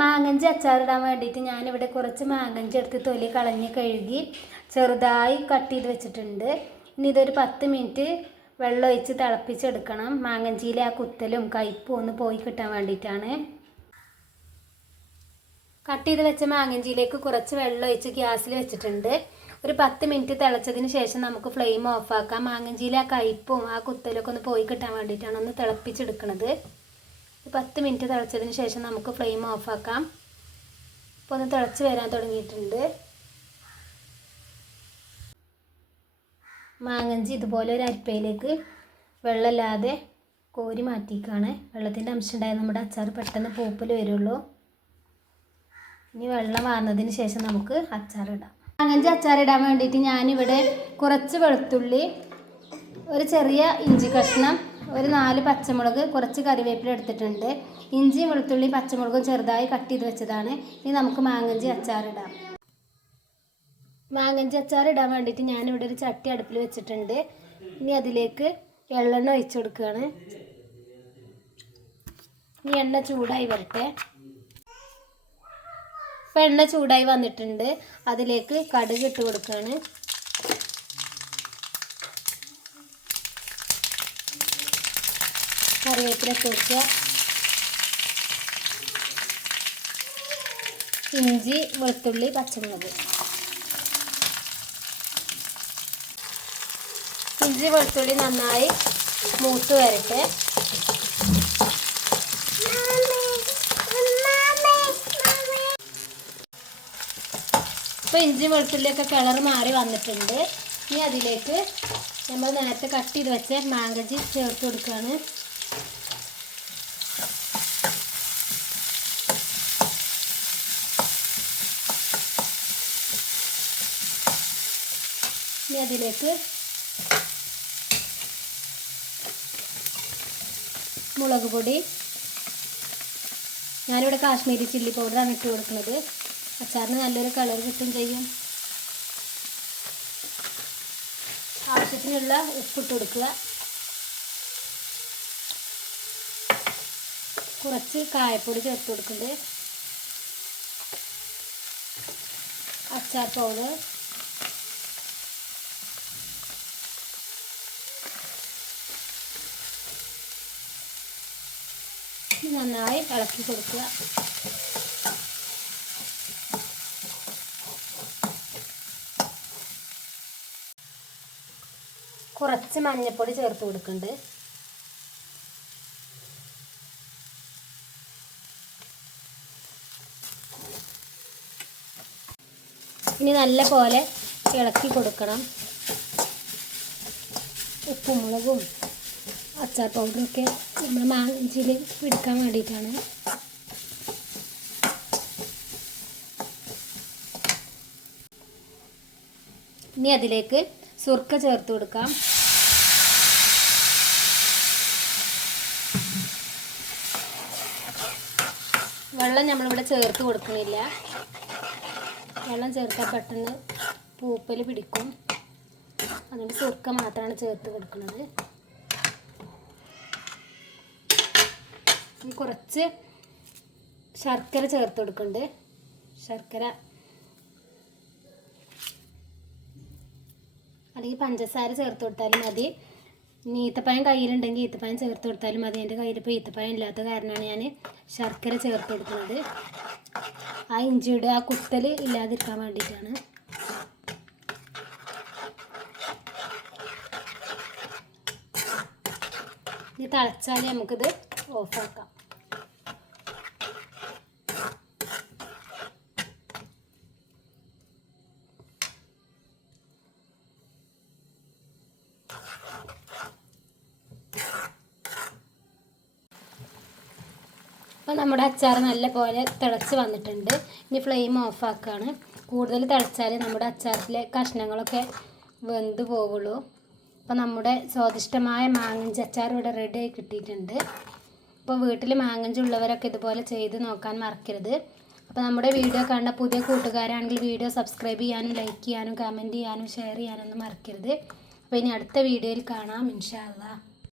മാങ്ങഞ്ചി അച്ചാറിടാൻ വേണ്ടിയിട്ട് ഞാനിവിടെ കുറച്ച് മാങ്ങഞ്ചി എടുത്ത് തൊലി കളഞ്ഞ് കഴുകി ചെറുതായി കട്ട് ചെയ്ത് വെച്ചിട്ടുണ്ട്. ഇനി ഇതൊരു 10 മിനിറ്റ് വെള്ളം ഒഴിച്ച് തിളപ്പിച്ചെടുക്കണം. മാങ്ങഞ്ചിയിലെ ആ കുത്തലും കയ്പും ഒന്ന് പോയി കിട്ടാൻ വേണ്ടിയിട്ടാണ്. കട്ട് ചെയ്ത് വെച്ച മാങ്ങഞ്ചിയിലേക്ക് കുറച്ച് വെള്ളം ഒഴിച്ച് ഗ്യാസിൽ വെച്ചിട്ടുണ്ട്. ഒരു 10 മിനിറ്റ് തിളച്ചതിന് ശേഷം നമുക്ക് ഫ്ലെയിം ഓഫാക്കാം. മാങ്ങഞ്ചിയിലെ ആ കയ്പും ആ കുത്തലൊക്കെ ഒന്ന് പോയി കിട്ടാൻ വേണ്ടിയിട്ടാണ് ഒന്ന് തിളപ്പിച്ചെടുക്കുന്നത്. 10 മിനിറ്റ് തിളച്ചതിന് ശേഷം നമുക്ക് ഫ്ലെയിം ഓഫാക്കാം. ഇപ്പോൾ ഒന്ന് തിളച്ച് വരാൻ തുടങ്ങിയിട്ടുണ്ട്. മാങ്ങഞ്ചി ഇതുപോലെ ഒരു അരിപ്പയിലേക്ക് വെള്ളമില്ലാതെ കോരി മാറ്റിക്കാണ്. വെള്ളത്തിൻ്റെ അംശം ഉണ്ടായാൽ നമ്മുടെ അച്ചാർ പെട്ടെന്ന് പൂപ്പൽ വരുള്ളൂ. ഇനി വെള്ളം വാർന്നതിന് ശേഷം നമുക്ക് അച്ചാറിടാം. മാങ്ങഞ്ചി അച്ചാറിടാൻ വേണ്ടിയിട്ട് ഞാനിവിടെ കുറച്ച് വെളുത്തുള്ളി, ഒരു ചെറിയ ഇഞ്ചി കഷ്ണം, ഒരു 4 പച്ചമുളക്, കുറച്ച് കറിവേപ്പില എടുത്തിട്ടുണ്ട്. ഇഞ്ചിയും വെളുത്തുള്ളിയും പച്ചമുളകും ചെറുതായി കട്ട് ചെയ്ത് വെച്ചതാണ്. ഇനി നമുക്ക് മാങ്ങഞ്ചി അച്ചാറിടാം. മാങ്ങഞ്ചി അച്ചാറിടാൻ വേണ്ടിയിട്ട് ഞാനിവിടെ ഒരു ചട്ടി അടുപ്പിൽ വെച്ചിട്ടുണ്ട്. ഇനി അതിലേക്ക് എള്ളെണ്ണ ഒഴിച്ചു കൊടുക്കുകയാണ്. ഇനി എണ്ണ ചൂടായി വരട്ടെ. ഇപ്പം എണ്ണ ചൂടായി വന്നിട്ടുണ്ട്. അതിലേക്ക് കടുക് ഇട്ട് കൊടുക്കുകയാണ്. കറിവേപ്പില ഇട്ട് കൊടുക്കുക. ഇഞ്ചി, വെളുത്തുള്ളി, പച്ചമുളക്. ഇഞ്ചി വെളുത്തുള്ളി നന്നായി മൂത്ത് വരട്ടെ. ഇപ്പോൾ ഇഞ്ചി വെളുത്തുള്ളിയൊക്കെ കളർ മാറി വന്നിട്ടുണ്ട്. ഇനി അതിലേക്ക് നമ്മൾ നേരത്തെ കട്ട് ചെയ്ത് വെച്ച മാങ്ങഞ്ചി ചേർത്ത് കൊടുക്കുകയാണ്. ഇനി അതിലേക്ക് മുളക് പൊടി, ഞാനിവിടെ കാശ്മീരി ചില്ലി പൗഡറാണ് ഇട്ട് കൊടുക്കുന്നത്. അച്ചാറിന് നല്ലൊരു കളർ കിട്ടും ചെയ്യും. ആവശ്യത്തിനുള്ള ഉപ്പിട്ട് കൊടുക്കുക. കുറച്ച് കായപ്പൊടി ചേർത്ത് കൊടുക്കുന്നുണ്ട്. അച്ചാർ പൗഡർ, നന്നായി ഇളക്കി കൊടുക്കുക. കുറച്ച് മഞ്ഞൾപ്പൊടി ചേർത്ത് കൊടുക്കുന്നുണ്ട്. ഇനി നല്ല പോലെ ഇളക്കി കൊടുക്കണം. ഉപ്പും മുളകും അച്ചാർ പൗഡറൊക്കെ നമ്മൾ മാങ്ങഞ്ചിയിൽ പിടിക്കാൻ വേണ്ടിയിട്ടാണ്. ഇനി അതിലേക്ക് സുർക്ക ചേർത്ത് കൊടുക്കാം. വെള്ളം നമ്മളിവിടെ ചേർത്ത് കൊടുക്കണില്ല. വെള്ളം ചേർത്താൽ പെട്ടെന്ന് പൂപ്പൽ പിടിക്കും. അതുകൊണ്ട് സുർക്ക മാത്രമാണ് ചേർത്ത് കൊടുക്കുന്നത്. കുറച്ച് ശർക്കര ചേർത്ത് കൊടുക്കുന്നുണ്ട്. ശർക്കര അല്ലെങ്കിൽ പഞ്ചസാര ചേർത്ത് കൊടുത്താലും മതി. ഇനി ഈത്തപ്പഴം കയ്യിലുണ്ടെങ്കിൽ ഈത്തപ്പഴം ചേർത്ത് കൊടുത്താലും മതി. എൻ്റെ കയ്യിലിപ്പോൾ ഈത്തപ്പഴം ഇല്ലാത്ത കാരണമാണ് ഞാൻ ശർക്കര ചേർത്ത് കൊടുക്കുന്നത്. ആ ഇഞ്ചിയുടെ ആ കുത്തൽ ഇല്ലാതിരിക്കാൻ വേണ്ടിയിട്ടാണ്. ഇനി തിളച്ചാൽ നമുക്കിത് ഓഫാക്കാം. അപ്പോൾ നമ്മുടെ അച്ചാർ നല്ല പോലെ തിളച്ച് വന്നിട്ടുണ്ട്. ഇനി ഫ്ലെയിം ഓഫാക്കുകയാണ്. കൂടുതൽ തിളച്ചാൽ നമ്മുടെ അച്ചാറിലെ കഷ്ണങ്ങളൊക്കെ വെന്ത് പോവുള്ളൂ. അപ്പോൾ നമ്മുടെ സ്വാദിഷ്ടമായ മാങ്ങഞ്ചി അച്ചാർ ഇവിടെ റെഡി ആയി കിട്ടിയിട്ടുണ്ട്. അപ്പോൾ വീട്ടിൽ മാങ്ങഞ്ചി ഉള്ളവരൊക്കെ ഇതുപോലെ ചെയ്ത് നോക്കാൻ മറക്കരുത്. അപ്പോൾ നമ്മുടെ വീഡിയോ കാണുന്ന പുതിയ കൂട്ടുകാരാണെങ്കിൽ വീഡിയോ സബ്സ്ക്രൈബ് ചെയ്യാനും ലൈക്ക് ചെയ്യാനും കമൻറ്റ് ചെയ്യാനും ഷെയർ ചെയ്യാനൊന്നും മറക്കരുത്. അപ്പോൾ ഇനി അടുത്ത വീഡിയോയിൽ കാണാം ഇൻഷാ അല്ലാഹ്.